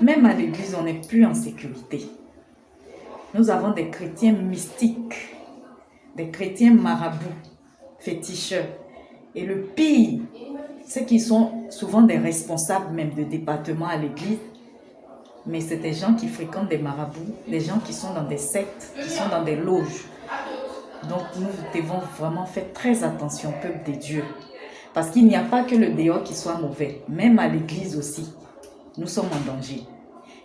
Même à l'église, on n'est plus en sécurité. Nous avons des chrétiens mystiques, des chrétiens marabouts, féticheurs. Et le pire, c'est qu'ils sont souvent des responsables même de département à l'église. Mais c'est des gens qui fréquentent des marabouts, des gens qui sont dans des sectes, qui sont dans des loges. Donc nous devons vraiment faire très attention, peuple de Dieu. Parce qu'il n'y a pas que le dehors qui soit mauvais. Même à l'église aussi, nous sommes en danger.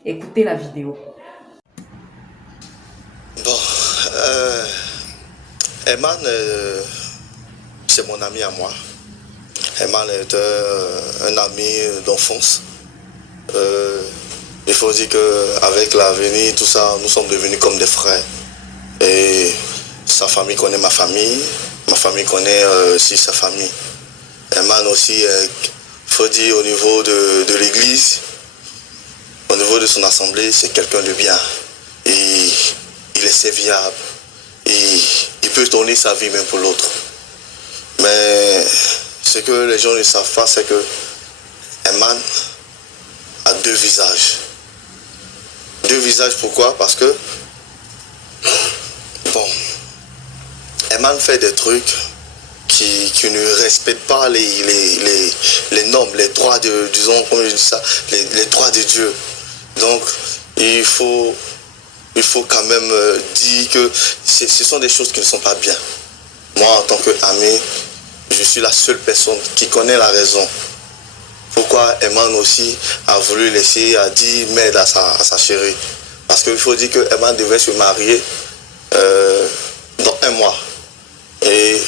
Écoutez la vidéo. Bon, Eman, c'est mon ami à moi. Eman est un ami d'enfance. Il faut dire qu'avec l'avenir, tout ça, nous sommes devenus comme des frères. Et sa famille connaît ma famille connaît aussi sa famille. Eman aussi, il faut dire au niveau de l'église, au niveau de son assemblée, c'est quelqu'un de bien. Et il est serviable. Et il peut tourner sa vie même pour l'autre. Mais ce que les gens ne savent pas, c'est que Eman a deux visages. Deux visages, pourquoi? Parce que, bon, Eman fait des trucs qui ne respectent pas les normes, les droits de, disons, comme je dis ça, les droits de Dieu. Donc, il faut quand même dire que ce sont des choses qui ne sont pas bien. Moi, en tant qu'ami, je suis la seule personne qui connaît la raison. Pourquoi Eman aussi a voulu laisser à 10 mètres à sa chérie. Parce qu'il faut dire que Eman devait se marier dans 1 mois. Et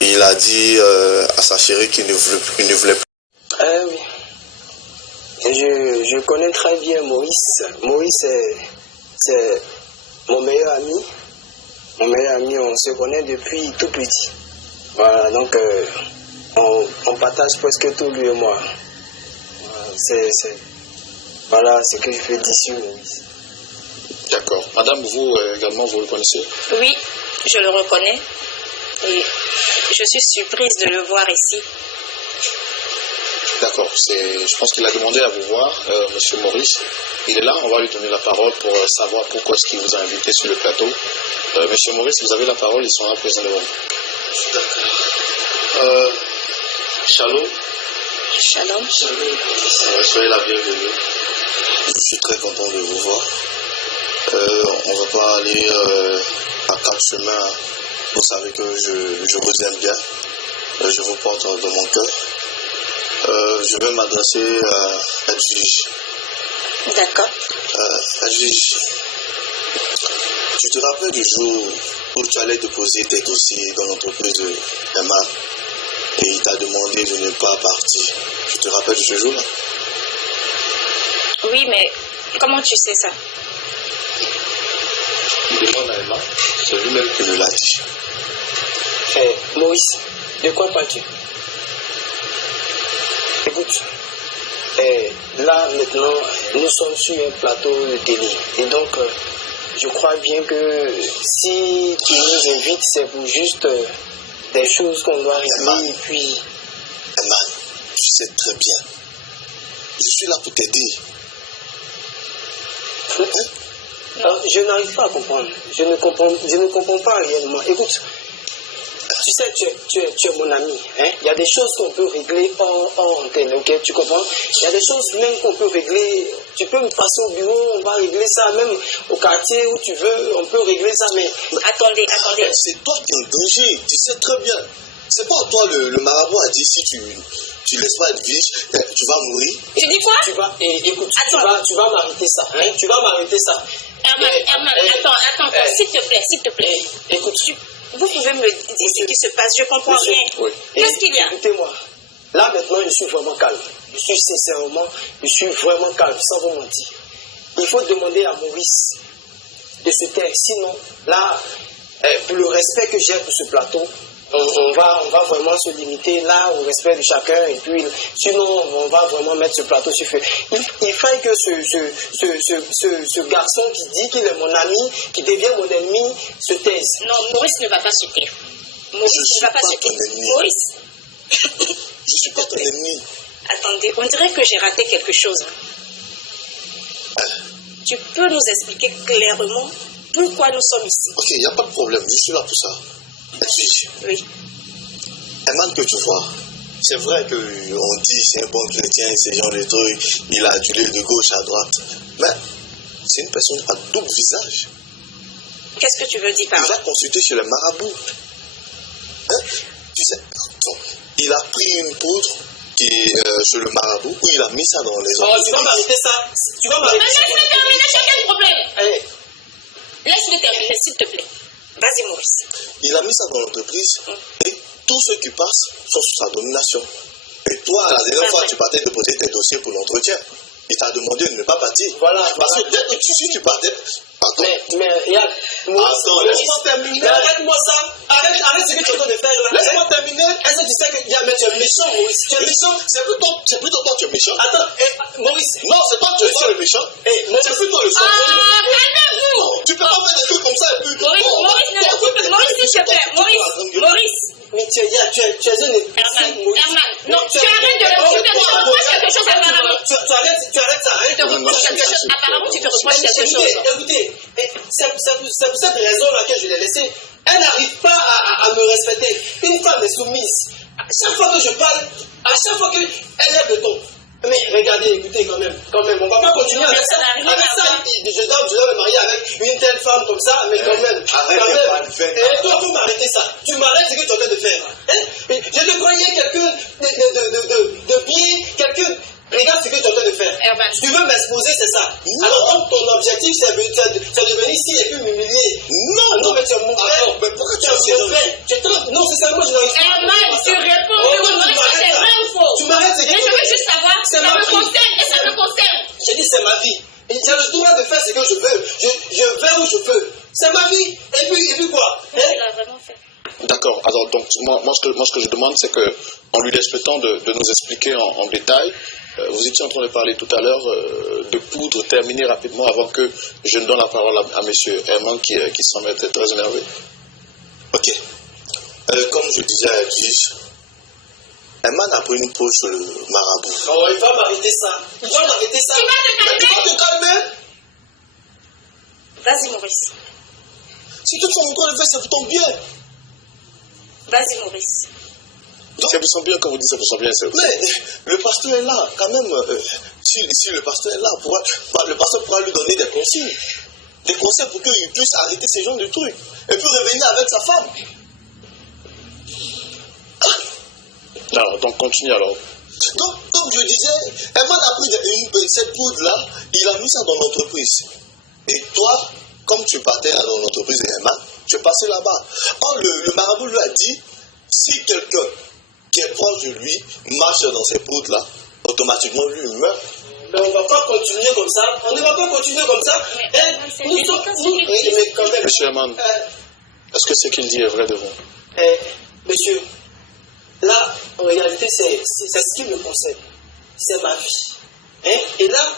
il a dit à sa chérie qu'il ne voulait plus. Oui. Je connais très bien Maurice. Maurice, c'est mon meilleur ami. Mon meilleur ami, on se connaît depuis tout petit. Voilà, donc on partage presque tout, lui et moi. Voilà ce que je peux dire sur Maurice. D'accord. Madame, vous également, vous le connaissez? Oui, je le reconnais. Et je suis surprise de le voir ici. D'accord. Je pense qu'il a demandé à vous voir, Monsieur Maurice. Il est là, on va lui donner la parole pour savoir pourquoi est-ce qu'il vous a invité sur le plateau. Monsieur Maurice, vous avez la parole, ils sont là présents devant vous. D'accord. Shalom. Shalom. Soyez la bienvenue. Je suis très content de vous voir. On ne va pas aller à 4 chemins. Vous savez que je vous aime bien. Je vous porte dans mon cœur. Je vais m'adresser à Edwige. D'accord. Edwige, tu te rappelles du jour où tu allais déposer tes dossiers dans l'entreprise de Eman et il t'a demandé de ne pas partir. Tu te rappelles de ce jour-là? Oui, mais comment tu sais ça? Demande à Eman, c'est lui-même qui me l'a dit. Maurice, de quoi parles-tu? Écoute, là maintenant, nous sommes sur un plateau de télé. Et donc, je crois bien que si tu nous invites, c'est pour juste des choses qu'on doit régler. Et puis... Eman, tu sais très bien. Je suis là pour t'aider. Non, je n'arrive pas à comprendre. Je ne comprends pas réellement. Écoute, tu sais, tu es mon ami. Hein? Il y a des choses qu'on peut régler hors antenne, ok? Tu comprends? Il y a des choses même qu'on peut régler. Tu peux me passer au bureau, on va régler ça, même au quartier où tu veux, on peut régler ça, mais... Attendez. C'est toi qui es en danger, tu sais très bien. C'est pas toi, le marabout a dit si tu laisses pas Edwige, tu vas mourir. Tu dis quoi? Écoute, tu vas m'arrêter ça. Hein? Tu vas m'arrêter ça. Herman, attends, s'il te plaît. Écoute, vous pouvez me dire ce qui se passe, je comprends rien. Oui. Qu'est-ce qu'il y a? Écoutez-moi, là maintenant je suis vraiment calme. Je suis vraiment calme, sans vous mentir. Il faut demander à Maurice de se taire. Sinon, là, pour le respect que j'ai pour ce plateau, on va vraiment se limiter là au respect de chacun. Et puis, sinon, on va vraiment mettre ce plateau sur feu. Il faille que ce garçon qui dit qu'il est mon ami, qui devient mon ennemi, se taise. Non, Maurice ne va pas se taire. Maurice ne va pas se taire. Maurice. Je suis pas ton ennemi. Attendez, on dirait que j'ai raté quelque chose. tu peux nous expliquer clairement pourquoi nous sommes ici? Ok, il n'y a pas de problème, je suis là pour ça. Edwige, Oui. Herman que tu vois, c'est vrai qu'on dit c'est un bon chrétien, c'est genre de truc, il a adulé de gauche à droite. Mais c'est une personne à double visage. Qu'est-ce que tu veux dire par Il là? va consulter chez le marabout. Hein? Tu sais, il a pris une poudre qui est chez le marabout où il a mis ça dans les Oh, tu vas m'arrêter ça. Tu vas m'arrêter ça. Laisse-moi terminer, j'ai quel problème? Allez. Laisse-moi terminer, s'il te plaît. Vas-y, Maurice. Il a mis ça dans l'entreprise et tous ceux qui passent sont sous sa domination. Et toi, la dernière fois, tu partais de poser tes dossiers pour l'entretien. Il t'a demandé de ne pas partir. Voilà. Parce que dès que si tu partais, attends. Mais regarde, Attends, laisse-moi terminer. Arrête-moi ça. Arrête ce que tu es en train de faire là. Laisse-moi terminer. Est-ce que tu sais que tu es méchant, Maurice? Tu es méchant. C'est plutôt toi qui es méchant. Attends, Maurice. Non, c'est toi qui es le méchant. C'est plutôt le sang. Calmez-vous! Non, tu peux pas faire des trucs comme ça et puis. Maurice, s'il te plaît. Maurice. Mais tu es un Herman, non, tu arrêtes de le dire. Tu te reproches quelque chose apparemment. Tu arrêtes ça, hein? Tu te reproches quelque chose. Apparemment, tu te reproches quelque chose. Écoutez, c'est pour cette raison-là que je l'ai laissée. Elle n'arrive pas à me respecter. Une femme est soumise. À chaque fois que je parle, à chaque fois qu'elle lève le ton. Mais regardez, écoutez, quand même, on ne va pas continuer avec ça. Je dois me marier avec une telle femme comme ça, mais quand même. Et toi, vous m'arrêtez ça. Tu m'arrêtes ce que tu es en train de faire. Hein? Je te croyais quelqu'un de bien, quelqu'un. Regarde ce que tu es en train de faire. Herman. Tu veux m'exposer, c'est ça. Alors, donc, ton objectif, c'est de venir ici et puis m'humilier. Non, mais tu es mauvais. Mais pourquoi tu es mauvais? Non, sincèrement, je n'arrive pas. Herman, tu réponds. C'est vrai ou faux? Tu m'arrêtes, c'est Mais je veux juste savoir. Ça me concerne et ça me concerne. J'ai dit, c'est ma vie. Et j'ai le droit de faire ce que je veux. Je vais où je veux. C'est ma vie. Et puis quoi? Il a vraiment fait. D'accord. Alors, donc, moi, ce que je demande, c'est qu'on lui laisse le temps de nous expliquer en détail. Vous étiez en train de parler tout à l'heure de poudre. Terminer rapidement avant que je ne donne la parole à M. Herman qui semble être très énervé. Ok. Comme je disais à Edwige, Herman a pris une pause sur le marabout. Oh, il va m'arrêter ça. Il va m'arrêter ça. Tu vas te calmer. Vas-y, Maurice. Si tout ce qu'on doit le faire, c'est pour ton bien. Vas-y, Maurice. C'est pour son bien, quand vous dites c'est pour son bien, c'est... Mais le pasteur est là, quand même. Si le pasteur est là, le pasteur pourra lui donner des consignes. Des conseils pour qu'il puisse arrêter ces genres de trucs. Et puis revenir avec sa femme. Alors, donc continue alors. Donc, comme je disais, Herman a pris cette poudre-là, il a mis ça dans l'entreprise. Et toi, comme tu partais dans l'entreprise de Herman, tu es passé là-bas. Or, le marabout lui a dit, si quelqu'un qui est proche de lui marche dans ces poudres-là, automatiquement lui il meurt. Mais on ne va pas continuer comme ça. On ne va pas continuer comme ça. Mais quand même. Monsieur Herman, est-ce que ce qu'il dit est vrai de vous? Monsieur, là, en réalité, c'est ce qui me concerne. C'est ma vie. Hein? Et là,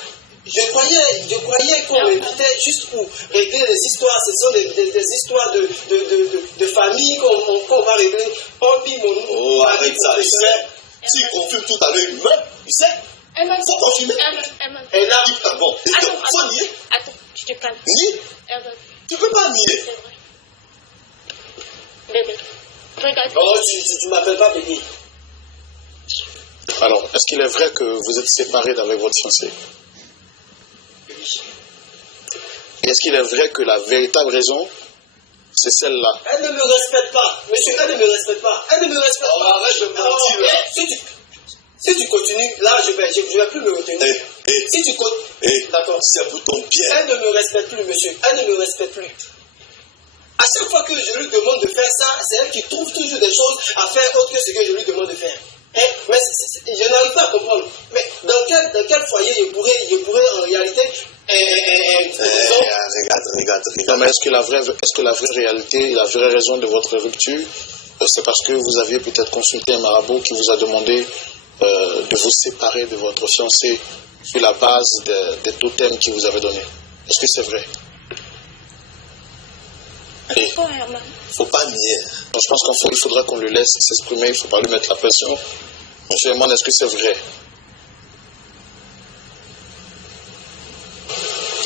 je croyais qu'on m'invitait juste pour régler les histoires. Ce sont des histoires de famille qu'on va régler. Oh, arrête ça, il sait. S'il confirme tout à l'heure, il meurt. Il sait. Faut confirmer. Et là, bon, faut nier. Attends, tu te calmes. Nier. Tu peux pas nier. C'est vrai. Bébé, regarde. Oh, tu m'appelles pas bébé. Alors, est-ce qu'il est vrai que vous êtes séparés avec votre fiancé? Et est-ce qu'il est vrai que la véritable raison, c'est celle-là? Elle ne me respecte pas. Monsieur, elle ne me respecte pas. Elle ne me respecte pas. Arrête de mentir là. Si tu continues, là, je vais plus me retenir. Si tu continues, d'accord. C'est pour ton bien. Elle ne me respecte plus, monsieur. Elle ne me respecte plus. À chaque fois que je lui demande de faire ça, c'est elle qui trouve toujours des choses à faire autre que ce que je lui demande de faire. Mais je n'arrive pas à comprendre. Mais dans quel foyer je pourrais en réalité regarde. Non, mais est-ce que la vraie réalité, la vraie raison de votre rupture, c'est parce que vous aviez peut-être consulté un marabout qui vous a demandé de vous séparer de votre fiancé sur la base des totems qu'il vous avait donnés? Est-ce que c'est vrai? Faut pas nier. Donc, je pense qu'il faudra qu'on le laisse s'exprimer, il ne faut pas lui mettre la pression. Monsieur Herman, est-ce que c'est vrai?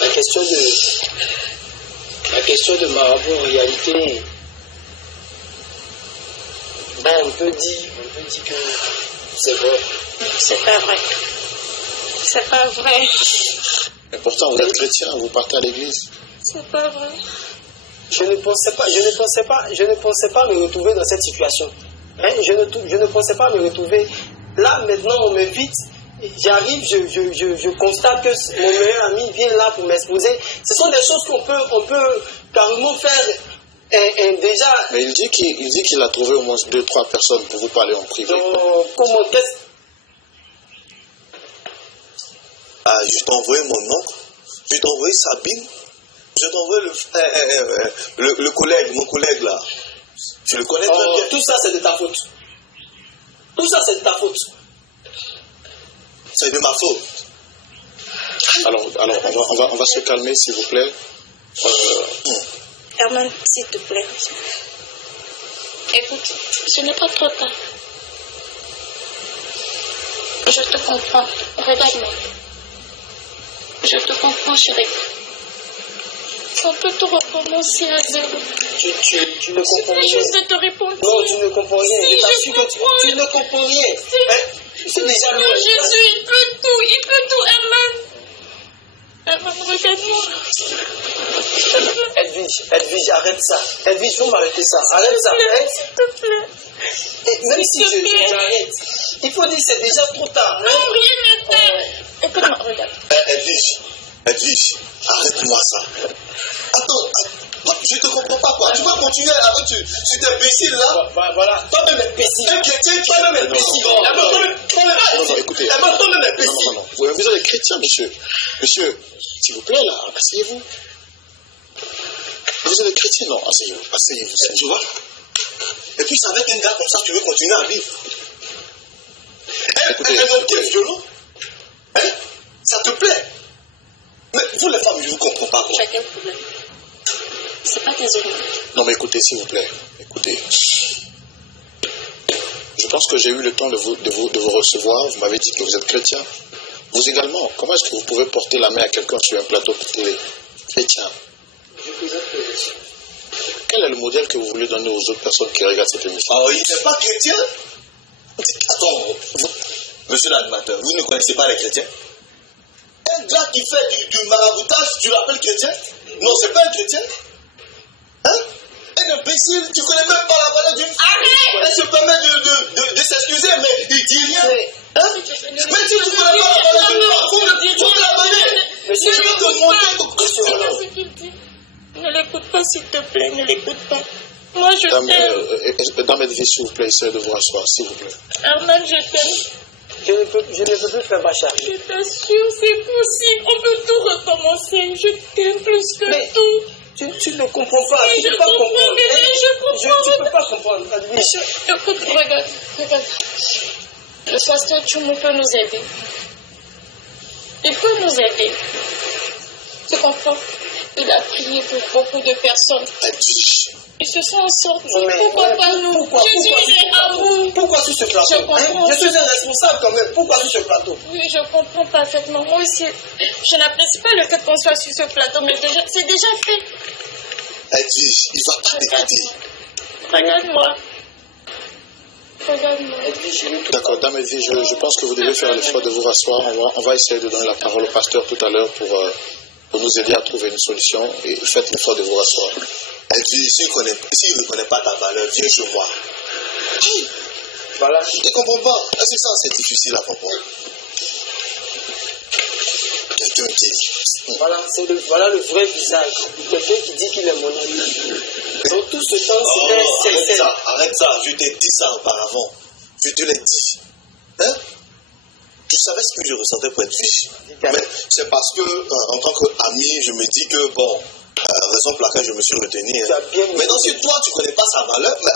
La question question de marabout, en réalité, bon, on peut dire que c'est vrai. C'est pas vrai. C'est pas vrai. Mais pourtant, vous êtes chrétien, vous partez à l'église. C'est pas vrai. Je ne pensais pas me retrouver dans cette situation. Hein? Je ne pensais pas me retrouver. Là, maintenant, on m'invite. J'arrive, je constate que mon meilleur ami vient là pour m'exposer. Ce sont des choses qu'on peut carrément faire déjà. Mais il dit qu'il a trouvé au moins 2-3 personnes pour vous parler en privé. Comment Je t'ai envoyé mon oncle, je t'ai envoyé Sabine, je t'ai envoyé le collègue, mon collègue là. Tu le connais très bien. Tout ça, c'est de ta faute. Tout ça, c'est de ta faute. C'est de ma faute. Alors on va se calmer, s'il vous plaît. Herman, s'il te plaît. Écoute, ce n'est pas trop tard. Je te comprends. Regarde-moi. Je te comprends, chérie. On peut tout recommencer à zéro. Tu ne comprends rien. C'est juste de te répondre. Non, tu ne comprends rien. Si, je je comprends. Tu ne comprends rien. Si. Hein? C'est déjà Non, loin. Jésus, il peut tout, Herman. Herman, regarde-moi. Edwige, arrête ça. Edwige, faut m'arrêter ça. Arrête ça. Hein? S'il te plaît. Et même si j'arrête, il faut dire que c'est déjà trop tard. Hein? Non, rien n'est fait. Écoute-moi, regarde. Edwige, arrête-moi ça. Attends, je te comprends pas quoi. Tu vas continuer avec cet imbécile là. Voilà, toi-même imbécile. Un chrétien qui Toi-même imbécile. Non, écoutez. Toi-même imbécile. Non. Vous êtes chrétien, monsieur. Monsieur, s'il vous plaît, là, asseyez-vous. Vous êtes chrétien, non, asseyez-vous. Tu vois? Et puis c'est avec un gars comme ça tu veux continuer à vivre. Un homme qui est violent. Hein? Ça te plaît? Mais vous les femmes, je ne vous comprends pas quoi. J'ai quel problème? C'est pas tes hormones. Non, mais écoutez, s'il vous plaît. Écoutez. Je pense que j'ai eu le temps de vous recevoir. Vous m'avez dit que vous êtes chrétien. Vous également. Comment est-ce que vous pouvez porter la main à quelqu'un sur un plateau de télé? Chrétien. Quel est le modèle que vous voulez donner aux autres personnes qui regardent cette émission? Ah, il n'est pas chrétien? Attends, monsieur l'animateur, vous ne connaissez pas les chrétiens? Un gars qui fait du maraboutage, tu l'appelles chrétien? Non, c'est pas un chrétien. Hein? Un imbécile, tu connais même pas la valeur d'une femme. Arrête! Elle se permet de s'excuser, mais il dit rien. Hein? Mais si tu connais pas la valeur d'une femme, faut me la donner. Je vais te montrer ce qu'il dit. Ne l'écoute pas, s'il te plaît, ne l'écoute pas. Moi, je t'aime. Dame Edwige, s'il vous plaît, essayez de vous rasseoir, s'il vous plaît. Herman, je t'aime. Je ne peux plus faire ma charge. Je t'assure, c'est possible. On peut tout recommencer. Je t'aime plus que tout. Tu ne comprends pas. Oui, Tu ne peux pas comprendre. bébé, je comprends. Tu ne peux pas comprendre. Écoute, regarde. Le pasteur Tchoumou peut nous aider. Il peut nous aider. Tu comprends? Il a prié pour beaucoup de personnes. Ils se sont sortis. Pourquoi pas nous? Jésus, il est amour. Pourquoi sur ce plateau? Je comprends. Je suis un responsable quand même. Pourquoi sur ce plateau? Oui, je comprends parfaitement. Moi aussi, je n'apprécie pas le fait qu'on soit sur ce plateau, mais c'est déjà fait. Edwige, il va pas t'écouter. Regarde-moi. D'accord, dame Edwige, je pense que vous devez faire l'effort de vous rasseoir. On va essayer de donner la parole au pasteur tout à l'heure pour nous aider à trouver une solution. Et faites l'effort de vous rasseoir. Edwige, s'il ne connaît pas ta valeur, viens chez moi. Voilà. Je ne comprends pas. C'est ça, c'est difficile à comprendre. Quelqu'un qui... Voilà le vrai visage. Quelqu'un qui dit qu'il est mon ami. Dans tout ce temps, arrête ça. Je t'ai dit ça auparavant. Je te l'ai dit. Hein? Tu savais ce que je ressentais pour Edwige. Mais c'est parce que, en tant qu'ami, je me dis que, bon, raison pour laquelle je me suis retenu. Hein. Maintenant, si toi, tu ne connais pas sa valeur, mais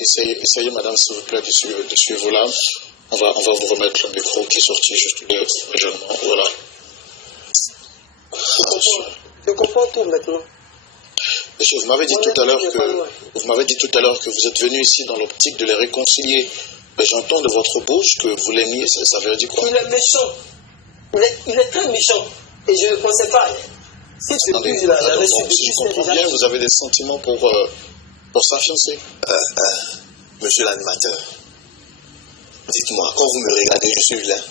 essayez, madame, s'il vous plaît, de suivre là. On va vous remettre le micro qui est sorti juste légèrement. Voilà. Je comprends tout maintenant. Monsieur, vous m'avez dit tout à l'heure que vous êtes venu ici dans l'optique de les réconcilier. Mais j'entends de votre bouche que vous l'aimiez, ça veut dire quoi? Il est méchant. Il est très méchant. Et je ne pensais pas. Si tu Attendez, dis la donc, récidive, si je comprends bien, vous avez des sentiments pour sa fiancée. Monsieur l'animateur, dites-moi, quand vous me regardez, je suis vilain.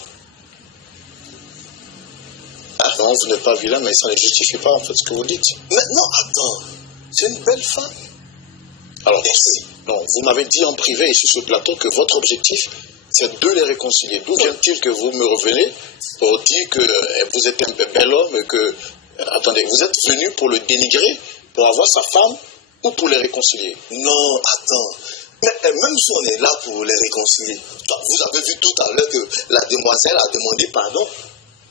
Non, vous n'êtes pas vilain, mais ça ne justifie pas en fait ce que vous dites. Mais non, attends, c'est une belle femme. Alors, non, vous m'avez dit en privé et sur ce plateau que votre objectif, c'est de les réconcilier. D'où vient-il que vous me revenez pour dire que vous êtes un bel homme et que... attendez, vous êtes venu pour le dénigrer, pour avoir sa femme ou pour les réconcilier? Non, attends. Mais même si on est là pour les réconcilier, vous avez vu tout à l'heure que la demoiselle a demandé pardon.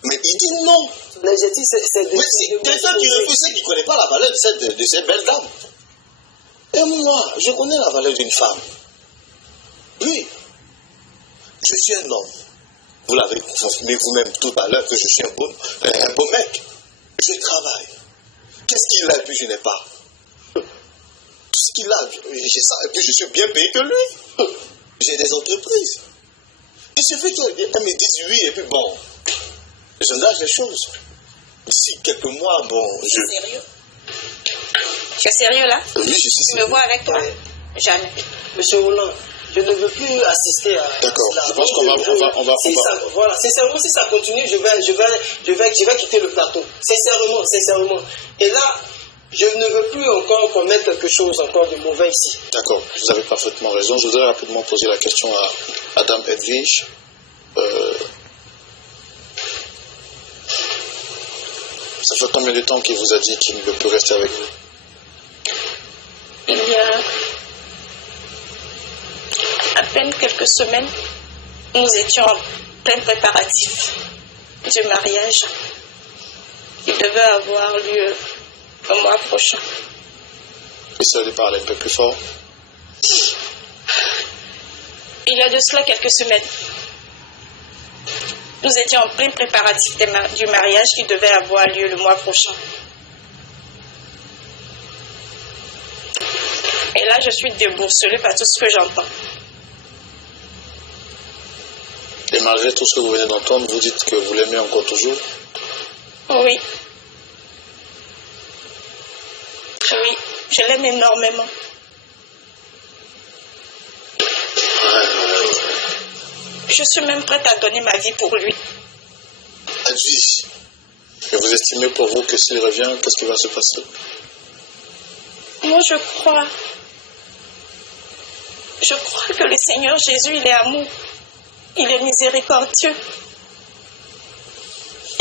Mais il dit non. L'objectif, c'est de... Mais c'est quelqu'un qui refuse, c'est qui ne connaît pas la valeur de cette belle dame. Et moi, je connais la valeur d'une femme. Oui. Je suis un homme. Vous l'avez confirmé vous-même tout à l'heure que je suis un beau mec. Je travaille. Qu'est-ce qu'il a et puis je n'ai pas? Tout ce qu'il a, j'ai ça. Et puis je suis bien payé que lui. J'ai des entreprises. Il suffit qu'elle me dise oui et puis bon, j'engage les choses. D'ici quelques mois, bon, je... Sérieux? Tu es sérieux là? Oui, je suis Tu sérieux. me vois avec toi? Jamais. Monsieur Roland, je ne veux plus assister à... D'accord, cela. je pense qu'on va... Voilà, sincèrement, si ça continue, je vais quitter le plateau. Sincèrement. Et là, je ne veux plus encore commettre quelque chose encore de mauvais ici. D'accord, vous avez parfaitement raison. Je voudrais rapidement poser la question à Dame Edwige. Ça fait combien de temps qu'il vous a dit qu'il ne peut rester avec vous? Il y a à peine quelques semaines, nous étions en plein préparatif du mariage qui devait avoir lieu le mois prochain. Essayez de parler un peu plus fort. Il y a de cela quelques semaines, nous étions en plein préparatif du mariage qui devait avoir lieu le mois prochain. Et là, je suis déboursolée par tout ce que j'entends. Et malgré tout ce que vous venez d'entendre, vous dites que vous l'aimez encore toujours? Oui. Oui, je l'aime énormément. Je suis même prête à donner ma vie pour lui. Edwige. Et vous estimez pour vous que s'il revient, qu'est-ce qui va se passer? Moi, je crois que le Seigneur Jésus, il est amour. Il est miséricordieux.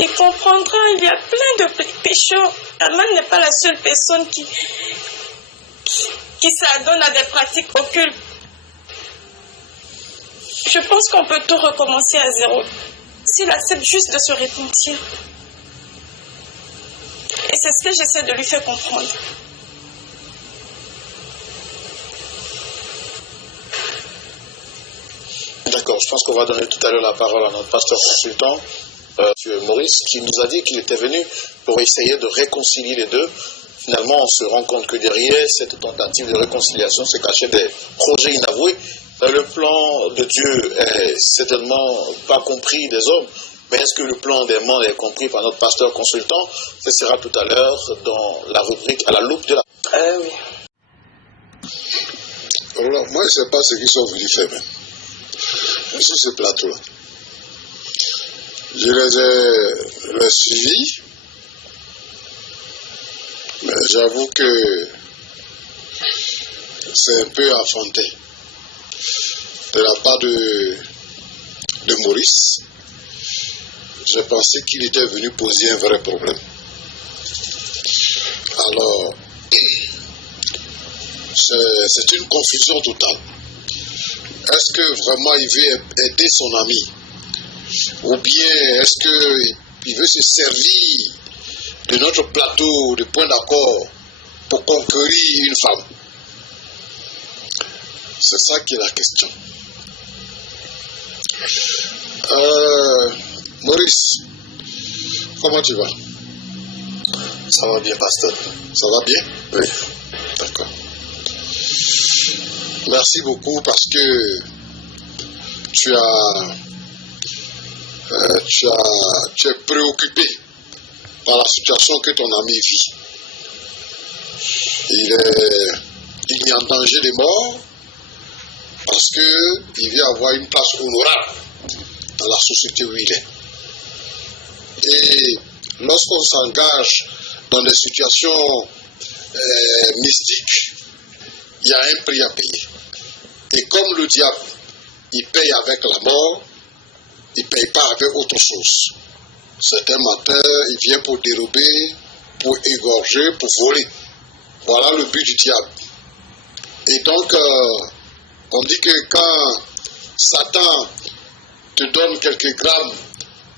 Il comprendra, il y a plein de pécheurs. Aman n'est pas la seule personne qui s'adonne à des pratiques occultes. Je pense qu'on peut tout recommencer à zéro s'il accepte juste de se repentir. Et c'est ce que j'essaie de lui faire comprendre. D'accord, je pense qu'on va donner tout à l'heure la parole à notre pasteur consultant, M. Maurice, qui nous a dit qu'il était venu pour essayer de réconcilier les deux. Finalement, on se rend compte que derrière cette tentative de réconciliation se cachaient des projets inavoués. Le plan de Dieu est certainement pas compris des hommes, mais est-ce que le plan des mondes est compris par notre pasteur consultant? Ce sera tout à l'heure dans la rubrique à la loupe de la... Oui. Alors, moi, je ne sais pas ce qu'ils sont venus faire même. Sur ce plateau-là. Je les ai suivis, mais j'avoue que c'est un peu enfanté de la part de Maurice. J'ai pensé qu'il était venu poser un vrai problème. Alors, c'est une confusion totale. Est-ce que vraiment il veut aider son ami? Ou bien est-ce qu'il veut se servir de notre plateau de point d'accord pour conquérir une femme? C'est ça qui est la question. Maurice, comment tu vas? Ça va bien, pasteur. Ça va bien? Oui. D'accord. Merci beaucoup parce que tu es préoccupé par la situation que ton ami vit. Il est en danger de mort parce qu'il vient avoir une place honorable dans la société où il est. Et lorsqu'on s'engage dans des situations mystiques, il y a un prix à payer. Et comme le diable, il paye avec la mort, il ne paye pas avec autre chose. Certains matins, il vient pour dérober, pour égorger, pour voler. Voilà le but du diable. Et donc, on dit que quand Satan te donne quelques grammes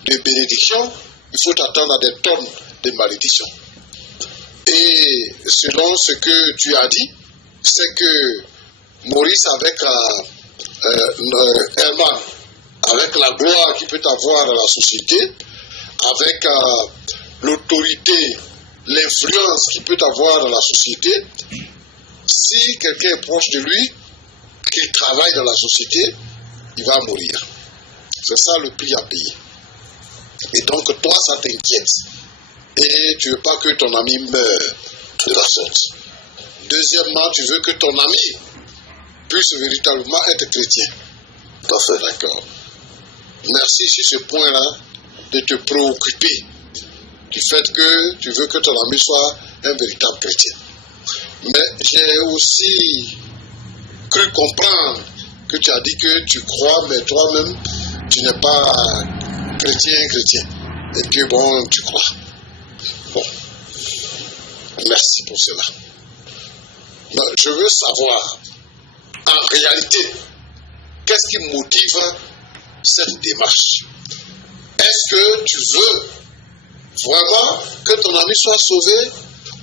de bénédiction, il faut t'attendre à des tonnes de malédiction. Et selon ce que tu as dit, c'est que Maurice avec Herman, avec la gloire qu'il peut avoir dans la société, avec l'autorité, l'influence qu'il peut avoir dans la société, si quelqu'un est proche de lui, qu'il travaille dans la société, il va mourir. C'est ça le prix à payer. Et donc toi, ça t'inquiète. Et tu ne veux pas que ton ami meure de la sorte. Deuxièmement, tu veux que ton ami puisse véritablement être chrétien. Parfait, d'accord. Merci sur ce point-là de te préoccuper du fait que tu veux que ton ami soit un véritable chrétien. Mais j'ai aussi cru comprendre que tu as dit que tu crois, mais toi-même, tu n'es pas chrétien. Et que bon, tu crois. Bon. Merci pour cela. Mais je veux savoir, en réalité, qu'est-ce qui motive cette démarche? Est-ce que tu veux vraiment que ton ami soit sauvé,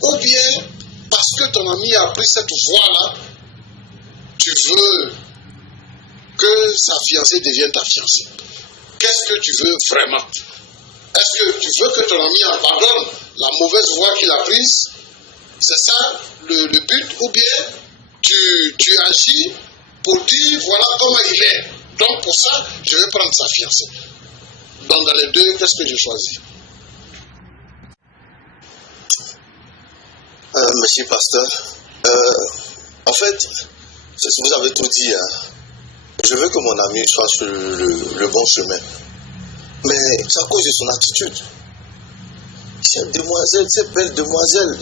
ou bien parce que ton ami a pris cette voie-là, tu veux que sa fiancée devienne ta fiancée? Qu'est-ce que tu veux vraiment? Est-ce que tu veux que ton ami abandonne la mauvaise voie qu'il a prise? C'est ça le but? Ou bien tu agis pour dire voilà comment il est. Donc pour ça, je vais prendre sa fiancée. Donc dans les deux, qu'est-ce que je choisis? Monsieur Pasteur, en fait, vous avez tout dit. Hein. Je veux que mon ami soit sur le bon chemin. Mais c'est à cause de son attitude. Cette demoiselle, cette belle demoiselle,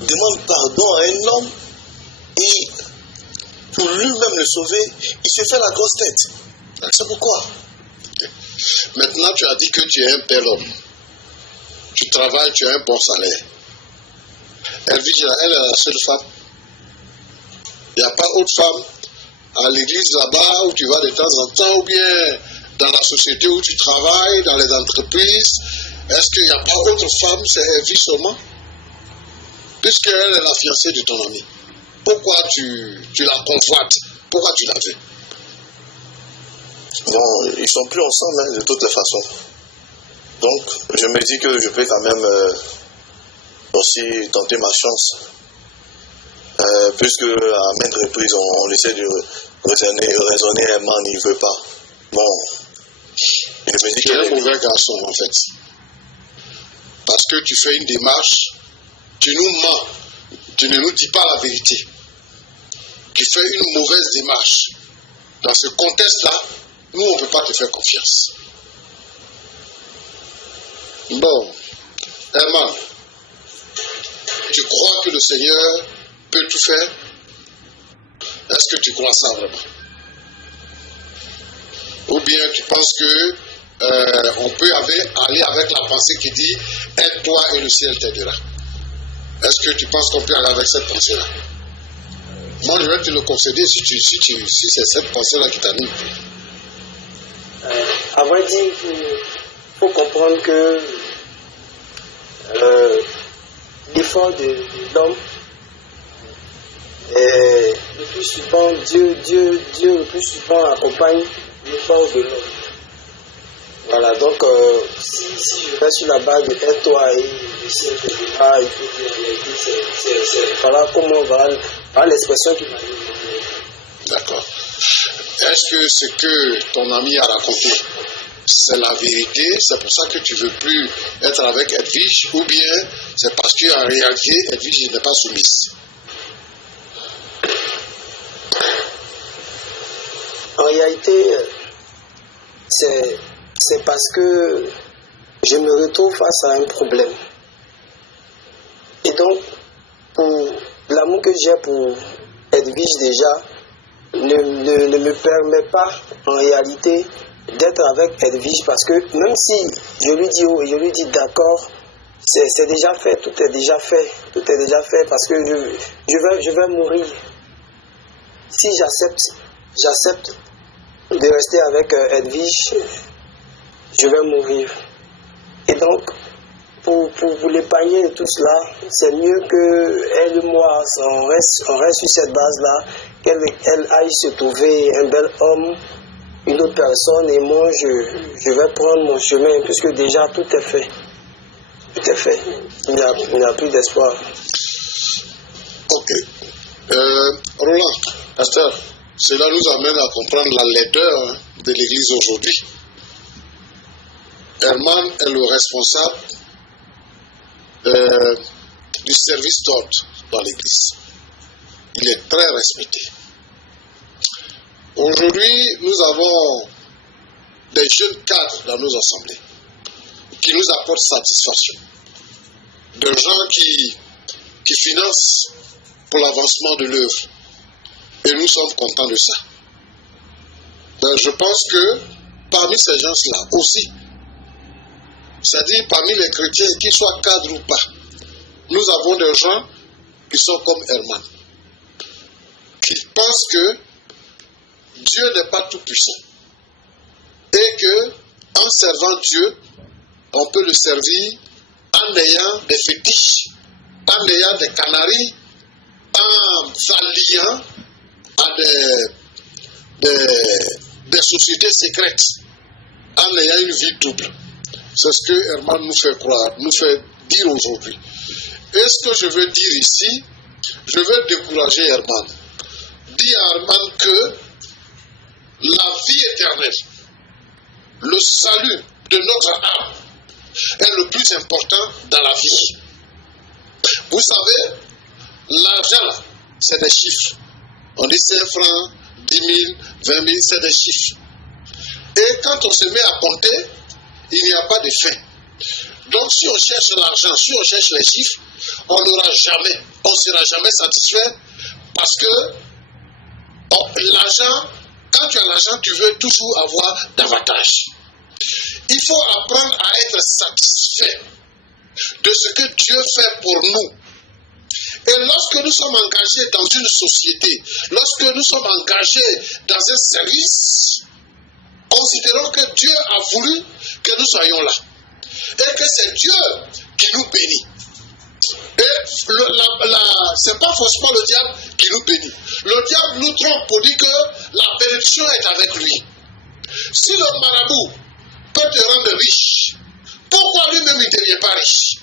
demande pardon à un homme et pour lui-même le sauver, il se fait la grosse tête. C'est pourquoi. Maintenant, tu as dit que tu es un bel homme. Tu travailles, tu as un bon salaire. Elle est la seule femme. Il n'y a pas autre femme à l'église là-bas où tu vas de temps en temps, ou bien dans la société où tu travailles, dans les entreprises. Est-ce qu'il n'y a pas autre femme, c'est Evie seulement? Puisqu'elle est la fiancée de ton ami. Pourquoi tu la convoites? Pourquoi tu la veux? Bon, ils sont plus ensemble, hein, de toutes les façons. Donc, je me dis que je peux quand même aussi tenter ma chance. Puisque à maintes reprises, on essaie de raisonner, Herman, il ne veut pas. Bon, je me dis tu es un mauvais garçon, en fait. Parce que tu fais une démarche, tu nous mens, tu ne nous dis pas la vérité. Tu fais une mauvaise démarche. Dans ce contexte-là, nous, on ne peut pas te faire confiance. Bon, Herman, tu crois que le Seigneur peut tout faire? Est-ce que tu crois ça vraiment? Ou bien tu penses que on peut aller avec la pensée qui dit aide-toi et le ciel t'aidera? Est-ce que tu penses qu'on peut aller avec cette pensée-là? Moi, je vais te le concéder si c'est cette pensée-là qui t'anime. À vrai dire, il faut comprendre que l'effort de l'homme est le plus souvent, Dieu le plus souvent accompagne l'effort de l'homme. Voilà, donc si je reste sur la base de aide-toi et le ciel te dira, il faut dire c'est voilà comment voilà l'expression qui m'a dit. D'accord. Est-ce que ce que ton ami a raconté, c'est la vérité, c'est pour ça que tu ne veux plus être avec Edwige, ou bien c'est parce qu'en réalité, Edwige n'est pas soumise? En réalité, c'est parce que je me retrouve face à un problème. Et donc, pour l'amour que j'ai pour Edwige déjà, ne me permet pas en réalité d'être avec Edwige, parce que même si je lui dis oh et je lui dis d'accord, c'est déjà fait, tout est déjà fait, parce que je vais mourir. Si j'accepte de rester avec Edwige, je vais mourir. Et donc, pour l'épargner de tout cela, c'est mieux qu'elle et moi, on reste sur cette base-là, qu'elle aille se trouver un bel homme, une autre personne, et moi, je vais prendre mon chemin, puisque déjà tout est fait. Tout est fait. Il n'y a plus d'espoir. Ok. Roland, pasteur, cela nous amène à comprendre la laideur de l'Église aujourd'hui. Herman est le responsable du service d'ordre dans l'Église. Il est très respecté. Aujourd'hui, nous avons des jeunes cadres dans nos assemblées qui nous apportent satisfaction. Des gens qui financent pour l'avancement de l'œuvre. Et nous sommes contents de ça. Ben, je pense que parmi ces gens-là aussi, c'est-à-dire parmi les chrétiens, qu'ils soient cadres ou pas, nous avons des gens qui sont comme Herman, qui pensent que Dieu n'est pas tout puissant et que en servant Dieu, on peut le servir en ayant des fétiches, en ayant des canaries, en s'alliant à des sociétés secrètes, en ayant une vie double. C'est ce que Herman nous fait croire, nous fait dire aujourd'hui. Et ce que je veux dire ici, je veux décourager Herman. Dis à Herman que la vie éternelle, le salut de notre âme est le plus important dans la vie. Vous savez, l'argent, c'est des chiffres. On dit 5 francs, 10 000, 20 000, c'est des chiffres. Et quand on se met à compter, il n'y a pas de fin. Donc si on cherche l'argent, si on cherche les chiffres, on ne sera jamais satisfait, parce que l'argent, quand tu as l'argent, tu veux toujours avoir davantage. Il faut apprendre à être satisfait de ce que Dieu fait pour nous. Et lorsque nous sommes engagés dans une société, lorsque nous sommes engagés dans un service, considérons que Dieu a voulu que nous soyons là. Et que c'est Dieu qui nous bénit. Et c'est pas forcément le diable qui nous bénit. Le diable nous trompe pour dire que la bénédiction est avec lui. Si le marabout peut te rendre riche, pourquoi lui-même il ne devient pas riche?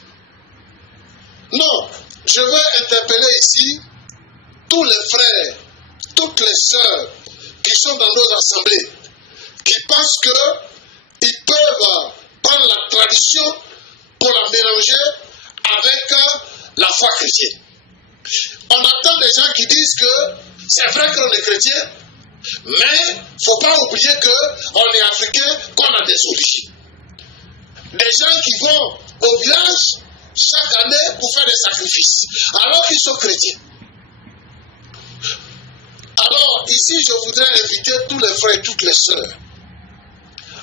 Non, je veux interpeller ici tous les frères, toutes les sœurs qui sont dans nos assemblées, qui pensent qu'ils peuvent prendre la tradition pour la mélanger avec la foi chrétienne. On entend des gens qui disent que c'est vrai qu'on est chrétien, mais il ne faut pas oublier qu'on est africain, qu'on a des origines. Des gens qui vont au village chaque année pour faire des sacrifices, alors qu'ils sont chrétiens. Alors, ici, je voudrais inviter tous les frères et toutes les sœurs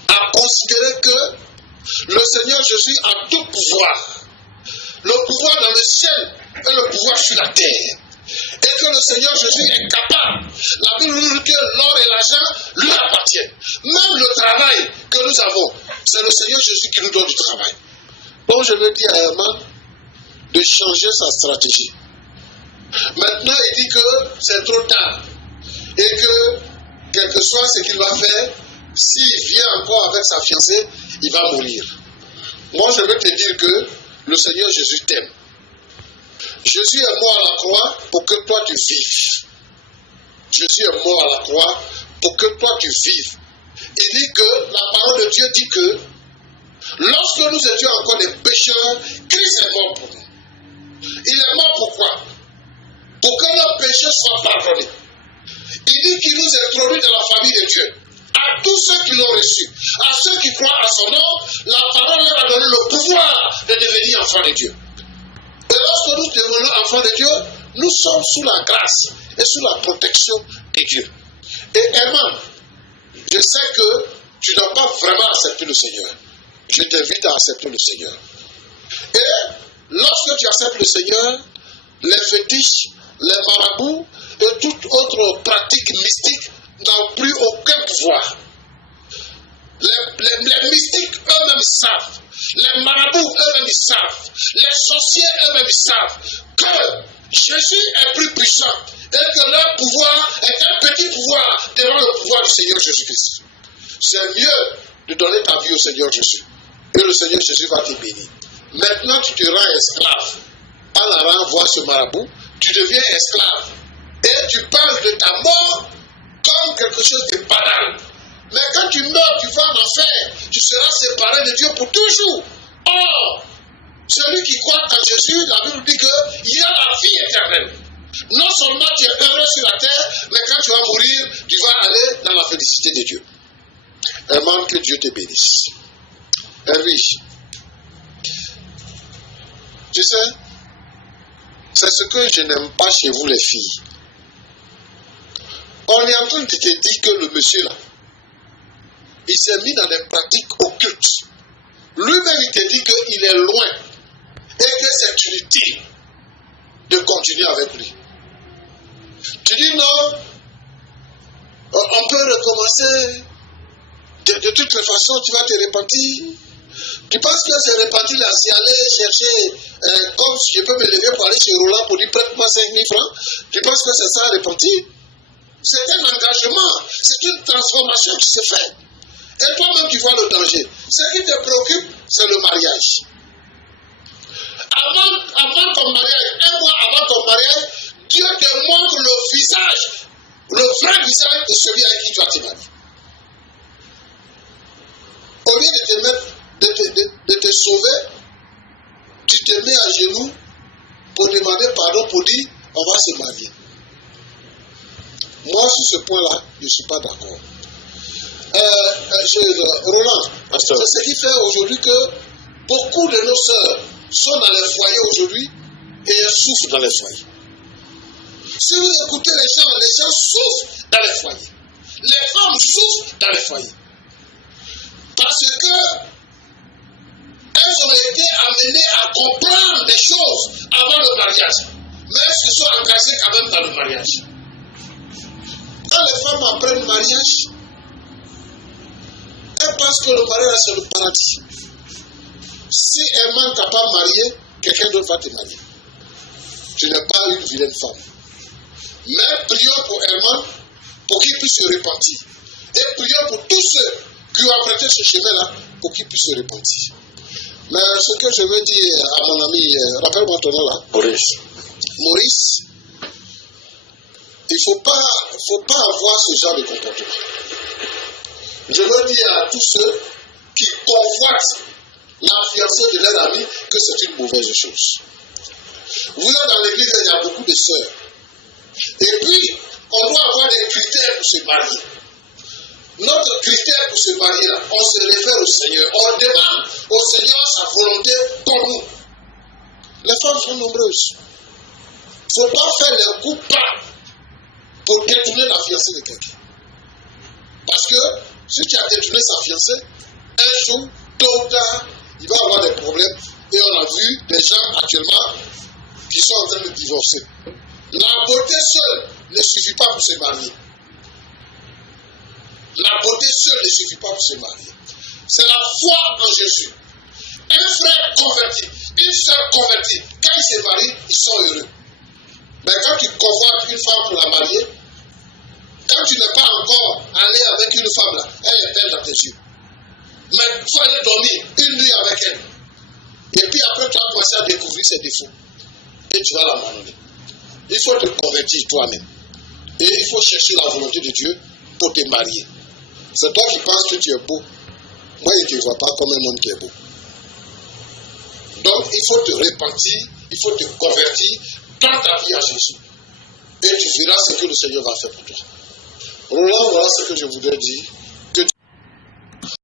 à considérer que le Seigneur Jésus a tout pouvoir. Le pouvoir dans le ciel et le pouvoir sur la terre. Et que le Seigneur Jésus est capable. La Bible nous dit que l'or et l'argent lui appartiennent. Même le travail que nous avons, c'est le Seigneur Jésus qui nous donne du travail. Donc je veux dire à Herman de changer sa stratégie. Maintenant, il dit que c'est trop tard. Et que, quel que soit ce qu'il va faire, s'il vient encore avec sa fiancée, il va mourir. Moi, je veux te dire que le Seigneur Jésus t'aime. Jésus est mort à la croix pour que toi tu vives. Jésus est mort à la croix pour que toi tu vives. Il dit que, la parole de Dieu dit que, lorsque nous étions encore des pécheurs, Christ est mort pour nous. Il est mort pourquoi? Pour que nos péchés soient pardonnés. Il dit qu'il nous introduit dans la famille de Dieu. À tous ceux qui l'ont reçu, à ceux qui croient à son nom, la parole leur a donné le pouvoir de devenir enfants de Dieu. Et lorsque nous devenons enfants de Dieu, nous sommes sous la grâce et sous la protection de Dieu. Et Herman, je sais que tu n'as pas vraiment accepté le Seigneur. Je t'invite à accepter le Seigneur. Et lorsque tu acceptes le Seigneur, les fétiches, les marabouts et toute autre pratique mystique n'ont plus aucun pouvoir. Les mystiques eux-mêmes savent, les marabouts eux-mêmes savent, les sorciers eux-mêmes savent que Jésus est plus puissant et que leur pouvoir est un petit pouvoir devant le pouvoir du Seigneur Jésus-Christ. C'est mieux de donner ta vie au Seigneur Jésus et le Seigneur Jésus va te bénir. Maintenant tu te rends esclave. En allant voir ce marabout, tu deviens esclave et tu parles de ta mort comme quelque chose de banal. Mais quand tu meurs, tu vas en enfer, tu seras séparé de Dieu pour toujours. Or, celui qui croit en Jésus, la Bible dit qu'il y a la vie éternelle. Non seulement tu es heureux sur la terre, mais quand tu vas mourir, tu vas aller dans la félicité de Dieu. Herman, que Dieu te bénisse. Hervige, tu sais, c'est ce que je n'aime pas chez vous les filles. On est en train de te dire que le monsieur là, il s'est mis dans des pratiques occultes. Lui-même, il te dit qu'il est loin et que c'est inutile de continuer avec lui. Tu dis non, on peut recommencer. De toutes les façons, tu vas te repentir. Tu penses que c'est repentir là, c'est aller chercher, comme si je peux me lever pour aller chez Roland pour lui prête-moi 5 000 francs. Tu penses que c'est ça repentir? C'est un engagement, c'est une transformation qui se fait. Et toi-même tu vois le danger. Ce qui te préoccupe, c'est le mariage. Avant ton mariage, un mois avant ton mariage, Dieu te montre le visage, le vrai visage de celui avec qui tu vas te marier. Au lieu de te mettre, de te sauver, tu te mets à genoux pour demander pardon, pour dire on va se marier. Moi, sur ce point-là, je ne suis pas d'accord. Roland, c'est ce qui fait aujourd'hui que beaucoup de nos sœurs sont dans les foyers aujourd'hui et elles souffrent dans les foyers. Si vous écoutez les gens souffrent dans les foyers. Les femmes souffrent dans les foyers. Parce que elles ont été amenées à comprendre des choses avant le mariage. Mais elles se sont engagées quand même dans le mariage. Quand les femmes apprennent le mariage, elles pensent que le mariage c'est le paradis. Si Herman t'a pas marié, quelqu'un d'autre va te marier. Tu n'es pas une vilaine femme. Mais prions pour Herman pour qu'il puisse se repentir. Et prions pour tous ceux qui ont emprunté ce chemin-là pour qu'ils puissent se repentir. Mais ce que je veux dire à mon ami, rappelle-moi ton nom là. Maurice. Il ne faut pas avoir ce genre de comportement. Je veux dire à tous ceux qui convoitent la fiancée de leur ami que c'est une mauvaise chose. Vous êtes dans l'église, il y a beaucoup de sœurs. Et puis, on doit avoir des critères pour se marier. Notre critère pour se marier, là, on se réfère au Seigneur. On demande au Seigneur sa volonté pour nous. Les femmes sont nombreuses. Il ne faut pas faire les coups pas pour détourner la fiancée de quelqu'un. Parce que si tu as détourné sa fiancée, un jour, tôt ou tard, il va avoir des problèmes. Et on a vu des gens actuellement qui sont en train de divorcer. La beauté seule ne suffit pas pour se marier. La beauté seule ne suffit pas pour se marier. C'est la foi en Jésus. Un frère converti, une sœur convertie, quand ils se marient, ils sont heureux. Mais quand tu convoites une femme pour la marier, quand tu n'es pas encore allé avec une femme là, elle est belle dans tes yeux. Mais il faut aller dormir une nuit avec elle. Et puis après, tu vas commencer à découvrir ses défauts. Et tu vas l'abandonner. Il faut te convertir toi-même. Et il faut chercher la volonté de Dieu pour te marier. C'est toi qui penses que tu es beau. Moi, je ne te vois pas comme un homme qui est beau. Donc, il faut te repentir, il faut te convertir dans ta vie à Jésus. Et tu verras ce que le Seigneur va faire pour toi. Voilà ce que je voudrais dire.